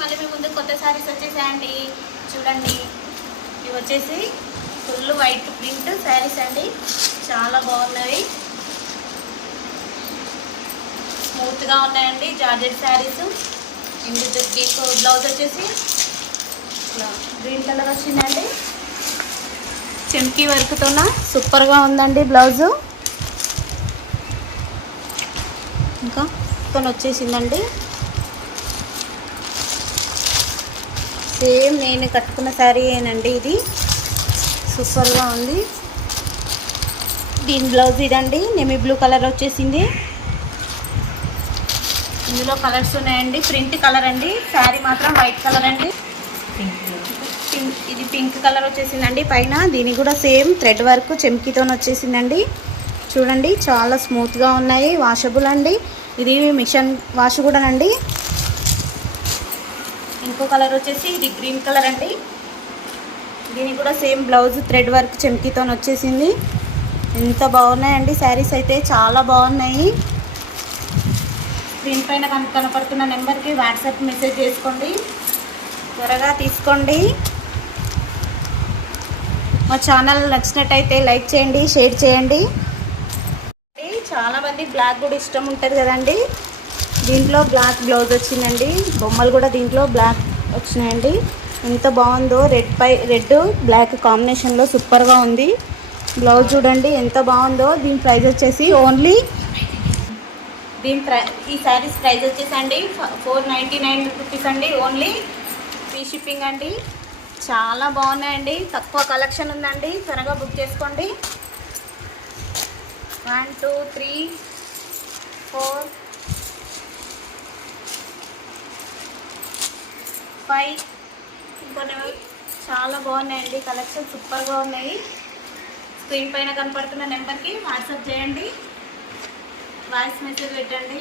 మళ్ళీ మీ ముందు కొత్త శారీస్ వచ్చేసాయండి. చూడండి. ఇవి వచ్చేసి ఫుల్ వైట్ ప్రింట్ శారీస్ అండి. చాలా బాగున్నవి స్మూత్గా ఉన్నాయండి జార్జెట్ శారీస్ ఇందు మీకు బ్లౌజ్ వచ్చేసి ఇట్లా గ్రీన్ కలర్ వచ్చిందండి. చెంకీ వర్క్తోన సూపర్గా ఉందండి బ్లౌజు. ఇంకా కొన్ని వచ్చేసిందండి. సేమ్ నేను కట్టుకున్న శారీ ఏనండి ఇది. సూపర్గా ఉంది. దీని బ్లౌజ్ ఇదండి. నెమీ బ్లూ కలర్ వచ్చేసింది. ఇందులో కలర్స్ ఉన్నాయండి. ప్రింట్ కలర్ అండి. శారీ మాత్రం వైట్ కలర్ అండి. పింక్ ఇది పింక్ కలర్ వచ్చేసిందండి. పైన దీనికి కూడా సేమ్ థ్రెడ్ వర్క్ చెమ్కీతో వచ్చేసిందండి. చూడండి చాలా స్మూత్గా ఉన్నాయి. వాషబుల్ అండి. ఇది మిషన్ వాష్ కూడానండి ఇంకో కలర్ వచ్చేసి ఇది గ్రీన్ కలర్ అండి. దీనికి కూడా సేమ్ బ్లౌజ్ థ్రెడ్ వర్క్ చెమ్కీతో వచ్చేసింది. ఎంత బాగున్నాయండి శారీస్ అయితే చాలా బాగున్నాయి. స్క్రీన్ పైన కన- కనపడుతున్న నెంబర్కి వాట్సాప్ మెసేజ్ చేసుకోండి. త్వరగా తీసుకోండి. మా ఛానల్ నచ్చినట్టయితే లైక్ చేయండి షేర్ చేయండి. చాలామంది బ్లాక్ కూడా ఇష్టం ఉంటుంది కదండి. దీంట్లో బ్లాక్ బ్లౌజ్ వచ్చిందండి. బొమ్మలు కూడా దీంట్లో బ్లాక్ వచ్చినాయండి. ఎంత బాగుందో రెడ్ పై రెడ్ బ్లాక్ కాంబినేషన్లో సూపర్గా ఉంది. బ్లౌజ్ చూడండి ఎంత బాగుందో. దీని ప్రైస్ వచ్చేసి ఓన్లీ దీని ప్రై ఈ శారీస్ ప్రైస్ వచ్చేసండి. ఫోర్ నైంటీ నైన్ రూపీస్ అండి. ఓన్లీ ఫ్రీ షిప్పింగ్ అండి. చాలా బాగున్నాయండి. తక్కువ కలెక్షన్ ఉందండి. త్వరగా బుక్ చేసుకోండి. వన్ టూ త్రీ ఫోర్ బొప్పాయి ఇంకొన్ని చాలా బాగున్నాయండి. కలెక్షన్ సూపర్గా ఉన్నాయి. స్క్రీన్ పైన కనపడుతున్న నెంబర్కి వాట్సాప్ చేయండి. వాయిస్ మెసేజ్ పెట్టండి.